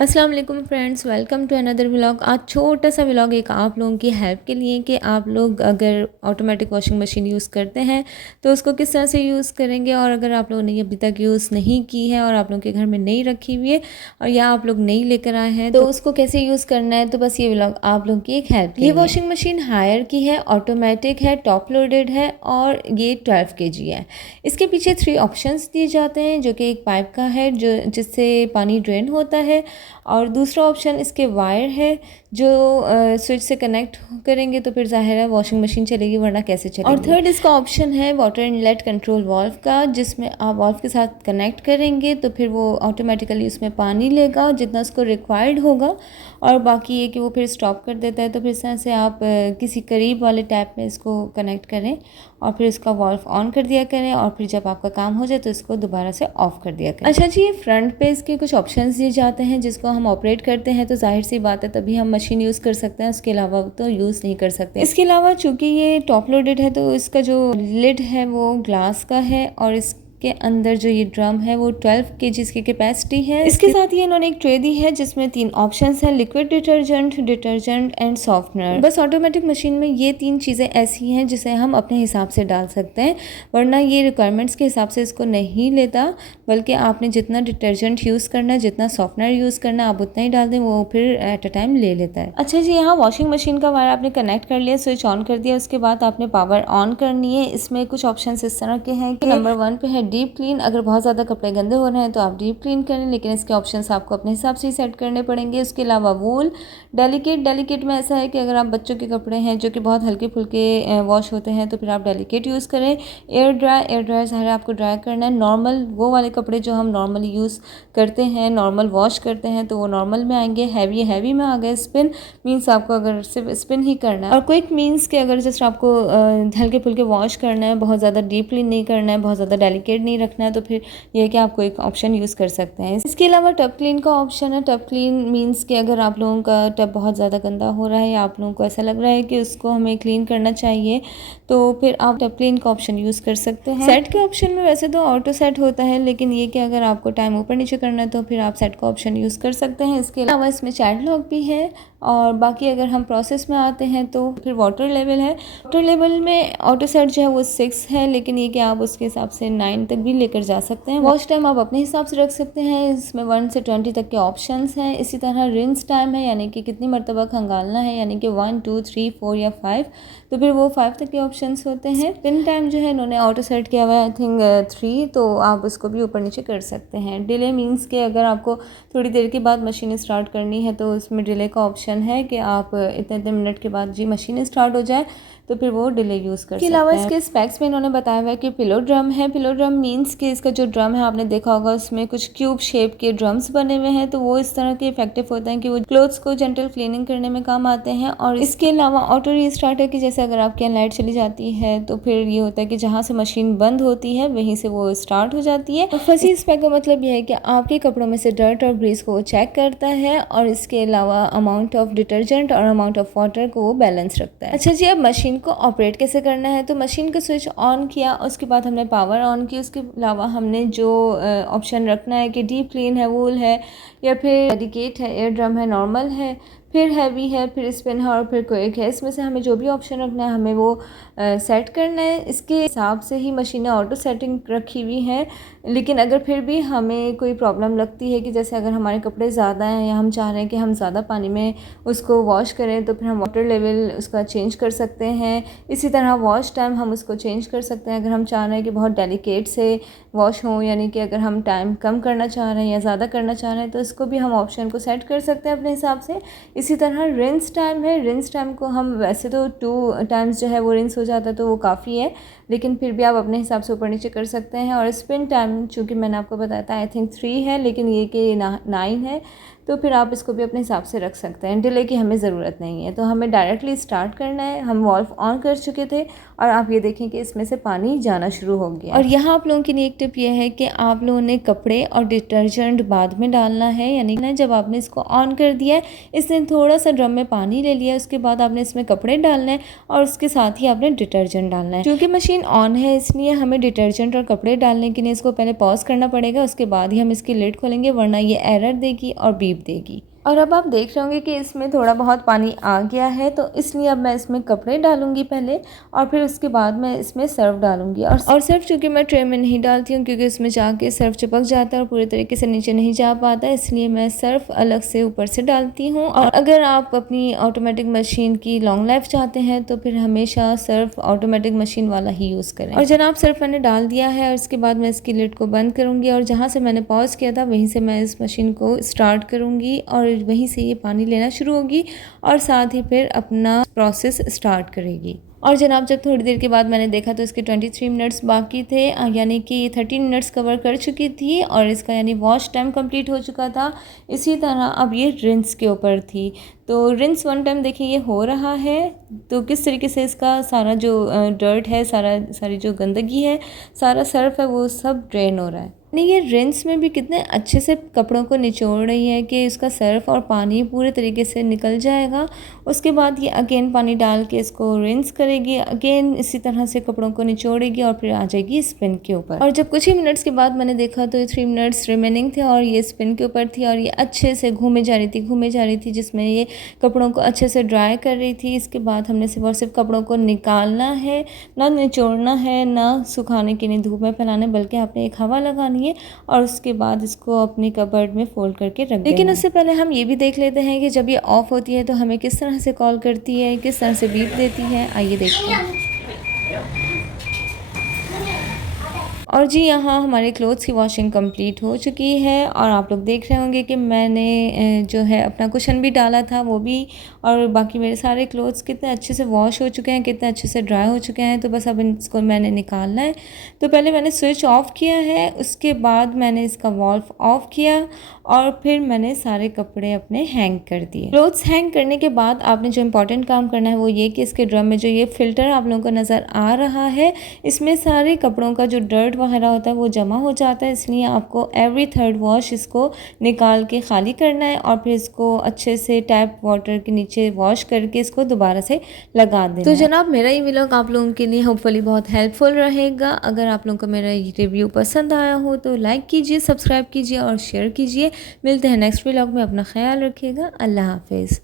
अस्सलाम वालेकुम friends, welcome to another vlog. आज छोटा सा व्लॉग एक आप लोगों की हेल्प के लिए कि आप लोग अगर ऑटोमेटिक वॉशिंग मशीन यूज़ करते हैं तो उसको किस तरह से यूज़ करेंगे, और अगर आप लोगों ने अभी तक यूज़ नहीं की है और आप लोगों के घर में नहीं रखी हुई है और या आप लोग नहीं लेकर आए हैं तो उसको कैसे यूज़ करना है। तो बस ये व्लॉग आप लोगों की एक हेल्प। ये वॉशिंग मशीन हायर की है, ऑटोमेटिक है, टॉप लोडेड है और ये 12 kg है। इसके पीछे 3 ऑप्शंस दिए जाते हैं, जो कि एक पाइप का है जो जिससे पानी ड्रेन होता है, और दूसरा ऑप्शन इसके वायर है जो स्विच से कनेक्ट करेंगे तो फिर ज़ाहिर है वॉशिंग मशीन चलेगी, वरना कैसे चलेगी। और थर्ड इसका ऑप्शन है वाटर इनलेट कंट्रोल वाल्व का, जिसमें आप वाल्व के साथ कनेक्ट करेंगे तो फिर वो ऑटोमेटिकली उसमें पानी लेगा जितना उसको रिक्वायर्ड होगा, और बाकी ये कि वो फिर स्टॉप कर देता है। तो फिर इस तरह से आप किसी करीब वाले टैप में इसको कनेक्ट करें और फिर इसका वाल्व ऑन कर दिया करें, और फिर जब आपका काम हो जाए तो इसको दोबारा से ऑफ कर दिया करें। अच्छा जी, ये फ्रंट पे इसके कुछ ऑप्शंस दिए जाते हैं जिसको हम ऑपरेट करते हैं तो जाहिर सी बात है तभी हम मशीन यूज़ कर सकते हैं, उसके अलावा तो यूज़ नहीं कर सकते। इसके अलावा चूँकि ये टॉप लोडेड है तो इसका जो लिड है वो ग्लास का है, और इस के अंदर जो ये ड्रम है वो 12 kg की कैपेसिटी है। इसके साथ ही इन्होंने एक ट्रे दी है जिसमें 3 ऑप्शंस हैं, लिक्विड डिटर्जेंट एंड सॉफ्टनर। बस ऑटोमेटिक मशीन में ये 3 चीज़ें ऐसी हैं जिसे हम अपने हिसाब से डाल सकते हैं, वरना ये रिक्वायरमेंट्स के हिसाब से इसको नहीं लेता, बल्कि आपने जितना डिटर्जेंट यूज़ करना है, जितना सॉफ्टनर यूज़ करना है आप उतना ही डाल दें, वो फिर एट अ टाइम ले लेता है। अच्छा जी, यहाँ वॉशिंग मशीन का वायर आपने कनेक्ट कर लिया, स्विच ऑन कर दिया, उसके बाद आपने पावर ऑन करनी है। इसमें कुछ ऑप्शन इस तरह के हैं कि नंबर 1 पे है डीप क्लीन। अगर बहुत ज़्यादा कपड़े गंदे हो रहे हैं तो आप डीप क्लीन करें, लेकिन इसके ऑप्शंस आपको अपने हिसाब से ही सेट करने पड़ेंगे। उसके अलावा वूल डेलिकेट में ऐसा है कि अगर आप बच्चों के कपड़े हैं जो कि बहुत हल्के फुल्के वॉश होते हैं तो फिर आप डेलिकेट यूज़ करें। एयर ड्रायर ज़ाहिर आपको ड्राई करना है। नॉर्मल वो वाले कपड़े जो हम नॉर्मली यूज़ करते हैं, नॉर्मल वॉश करते हैं, तो वो नॉर्मल में आएंगे। हैवी में आ गए। स्पिन मीन्स आपको अगर सिर्फ स्पिन ही करना है, और क्विक मीन्स के अगर जस्ट आपको हल्के फुल्के वॉश करना है, बहुत ज़्यादा डीप क्लीन नहीं करना है, बहुत ज़्यादा डेलिकेट नहीं रखना है, तो फिर यह है कि आपको एक ऑप्शन यूज़ कर सकते हैं। इसके अलावा टब क्लीन का ऑप्शन है। टब क्लीन मीन्स कि अगर आप लोगों का टब बहुत ज़्यादा गंदा हो रहा है या आप लोगों को ऐसा लग रहा है कि उसको हमें क्लीन करना चाहिए, तो फिर आप टब क्लीन का ऑप्शन यूज़ कर सकते हैं। सेट के ऑप्शन में वैसे तो ऑटो सेट होता है, लेकिन ये कि अगर आपको टाइम ऊपर नीचे करना है तो फिर आप सेट का ऑप्शन यूज़ कर सकते हैं। इसके अलावा इसमें चैट लॉक भी है, और बाकी अगर हम प्रोसेस में आते हैं तो फिर वाटर लेवल है। वाटर लेवल में ऑटो सेट जो है वो 6 है, लेकिन ये कि आप उसके हिसाब से 9 तक भी लेकर जा सकते हैं। वॉश टाइम आप अपने हिसाब से रख सकते हैं, इसमें 1 से 20 तक के ऑप्शंस हैं। इसी तरह रिंस टाइम है, यानी कि कितनी मरतबा खंगालना है, यानी कि 1 2 3 4 या 5, तो फिर वो 5 तक के ऑप्शंस होते हैं। स्पिन टाइम जो है इन्होंने ऑटो सेट किया हुआ है आई थिंक 3, तो आप उसको भी ऊपर नीचे कर सकते हैं। डिले मीन्स के अगर आपको थोड़ी देर के बाद मशीन स्टार्ट करनी है तो उसमें डिले का ऑप्शन है कि आप इतने मिनट के बाद जी मशीन स्टार्ट हो जाए तो फिर वो डिले यूज़ कर सकते हैं। इसके अलावा इसके स्पेक्स में इन्होंने बताया हुआ है कि पिलो ड्रम है। पिलो ड्रम मीन्स कि इसका जो ड्रम है आपने देखा होगा उसमें कुछ क्यूब शेप के ड्रम्स बने हुए हैं, तो वो इस तरह के इफेक्टिव होते हैं कि वो क्लोथ्स को जेंटल क्लीनिंग करने में काम आते हैं। और इसके अलावा ऑटो रीस्टार्ट है कि जैसे अगर आपके यहाँ लाइट चली जाती है तो फिर ये होता है कि जहाँ से मशीन बंद होती है वहीं से वो स्टार्ट हो जाती है। फसी स्पेक का मतलब यह है कि आपके कपड़ों में से डर्ट और ग्रीस को वो चेक करता है, और इसके अलावा अमाउंट ऑफ डिटर्जेंट और अमाउंट ऑफ वाटर को वो बैलेंस रखता है। अच्छा जी, अब मशीन को ऑपरेट कैसे करना है। तो मशीन का स्विच ऑन किया, उसके बाद हमने पावर ऑन की, उसके अलावा हमने जो ऑप्शन रखना है कि डीप क्लीन है, वूल है, या फिर डेडिकेट है, एयर ड्रम है, नॉर्मल है, फिर हैवी है, फिर स्पिन है और फिर क्विक है। इसमें से हमें जो भी ऑप्शन रखना है हमें वो सेट करना है। इसके हिसाब से ही मशीनें ऑटो सेटिंग रखी हुई हैं, लेकिन अगर फिर भी हमें कोई प्रॉब्लम लगती है कि जैसे अगर हमारे कपड़े ज़्यादा हैं या हम चाह रहे हैं कि हम ज़्यादा पानी में उसको वॉश करें, तो फिर हम वाटर लेवल उसका चेंज कर सकते हैं। इसी तरह वॉश टाइम हम उसको चेंज कर सकते हैं अगर हम चाह रहे हैं कि बहुत डेलिकेट से वॉश हो, यानी कि अगर हम टाइम कम करना चाह रहे हैं या ज़्यादा करना चाह रहे हैं तो इसको भी हम ऑप्शन को सेट कर सकते हैं अपने हिसाब से। इसी तरह रिंस टाइम है। रिंस टाइम को हम वैसे तो 2 टाइम्स जो है वो रिंस हो जाता है तो वो काफ़ी है, लेकिन फिर भी आप अपने हिसाब से ऊपर नीचे कर सकते हैं। और स्पिन टाइम चूँकि मैंने आपको बताया था आई थिंक 3 है, लेकिन ये कि 9 है, तो फिर आप इसको भी अपने हिसाब से रख सकते हैं। डिले की हमें ज़रूरत नहीं है, तो हमें डायरेक्टली स्टार्ट करना है। हम वाल्व ऑन कर चुके थे और आप ये देखें कि इसमें से पानी जाना शुरू हो गया। और यहाँ आप लोगों के लिए एक टिप ये है कि आप लोगों ने कपड़े और डिटर्जेंट बाद में डालना है, यानी जब आपने इसको ऑन कर दिया है, इसने थोड़ा सा ड्रम में पानी ले लिया है, उसके बाद आपने इसमें कपड़े डालना है और उसके साथ ही आपने डिटर्जेंट डालना है। क्योंकि मशीन ऑन है इसलिए हमें डिटर्जेंट और कपड़े डालने के लिए इसको पहले पॉज करना पड़ेगा, उसके बाद ही हम इसकी लिड खोलेंगे, वरना ये एरर देगी और बीप देगी। और अब आप देख रहे होंगे कि इसमें थोड़ा बहुत पानी आ गया है, तो इसलिए अब मैं इसमें कपड़े डालूंगी पहले और फिर उसके बाद मैं इसमें सर्फ डालूंगी। और सर्फ चूँकि मैं ट्रे में नहीं डालती हूँ क्योंकि इसमें जाके सर्फ चिपक जाता है और पूरे तरीके से नीचे नहीं जा पाता, इसलिए मैं सर्फ अलग से ऊपर से डालती हूँ। और अगर आप अपनी ऑटोमेटिक मशीन की लॉन्ग लाइफ चाहते हैं तो फिर हमेशा सर्फ ऑटोमेटिक मशीन वाला ही यूज़ करें। और जनाब सर्फ मैंने डाल दिया है और इसके बाद मैं इसकी लिड को बंद करूँगी और जहाँ से मैंने पॉज किया था वहीं से मैं इस मशीन को स्टार्ट करूँगी और वहीं से ये पानी लेना शुरू होगी और साथ ही फिर अपना प्रोसेस स्टार्ट करेगी। और जनाब जब थोड़ी देर के बाद मैंने देखा तो इसके 23 मिनट्स बाकी थे, यानी कि 13 मिनट्स कवर कर चुकी थी और इसका यानी वॉश टाइम कंप्लीट हो चुका था। इसी तरह अब ये रिंस के ऊपर थी, तो रिंस 1 टाइम देखिए ये हो रहा है, तो किस तरीके से इसका सारा जो डर्ट है, सारी जो गंदगी है, सारा सर्फ है, वो सब ड्रेन हो रहा है। नहीं, ये रिंस में भी कितने अच्छे से कपड़ों को निचोड़ रही है कि इसका सर्फ और पानी पूरे तरीके से निकल जाएगा। उसके बाद ये अगेन पानी डाल के इसको रिंस करेगी, अगेन इसी तरह से कपड़ों को निचोड़ेगी और फिर आ जाएगी स्पिन के ऊपर। और जब कुछ ही मिनट्स के बाद मैंने देखा तो ये 3 मिनट्स रिमेनिंग थे और ये स्पिन के ऊपर थी और ये अच्छे से घूमे जा रही थी जिसमें ये कपड़ों को अच्छे से ड्राई कर रही थी। इसके बाद हमने सिर्फ और सिर्फ कपड़ों को निकालना है, ना निचोड़ना है, ना सुखाने के लिए धूप में फैलाना है, बल्कि आपने एक हवा लगानी है और उसके बाद इसको अपनी कबर्ड में फोल्ड करके रख देना। लेकिन उससे पहले हम ये भी देख लेते हैं कि जब ये ऑफ होती है तो हमें किस तरह से कॉल करती है, किस तरह से बीप देती है। आइए देखते हैं। और जी यहाँ हमारे क्लोथ्स की वॉशिंग कंप्लीट हो चुकी है और आप लोग देख रहे होंगे कि मैंने जो है अपना कुशन भी डाला था वो भी, और बाकी मेरे सारे क्लोथ्स कितने अच्छे से वॉश हो चुके हैं, कितने अच्छे से ड्राई हो चुके हैं। तो बस अब इसको मैंने निकालना है। तो पहले मैंने स्विच ऑफ किया है, उसके बाद मैंने इसका वॉल्व ऑफ किया और फिर मैंने सारे कपड़े अपने हैंग कर दिए। क्लोथ्स हैंग करने के बाद आपने जो इम्पोर्टेंट काम करना है वो ये कि इसके ड्रम में जो ये फ़िल्टर आप लोगों को नज़र आ रहा है, इसमें सारे कपड़ों का जो डर्ट वगैरह होता है वो जमा हो जाता है, इसलिए आपको एवरी 3rd वॉश इसको निकाल के खाली करना है और फिर इसको अच्छे से टैप वाटर के नीचे वॉश करके इसको दोबारा से लगा देना। तो जनाब मेरा ये व्लॉग आप लोगों के लिए होपफुली बहुत हेल्पफुल रहेगा। अगर आप लोगों को मेरा ये रिव्यू पसंद आया हो तो लाइक कीजिए, सब्सक्राइब कीजिए और शेयर कीजिए। मिलते हैं नेक्स्ट व्लॉग में, अपना ख्याल रखिएगा। अल्लाह हाफिज़।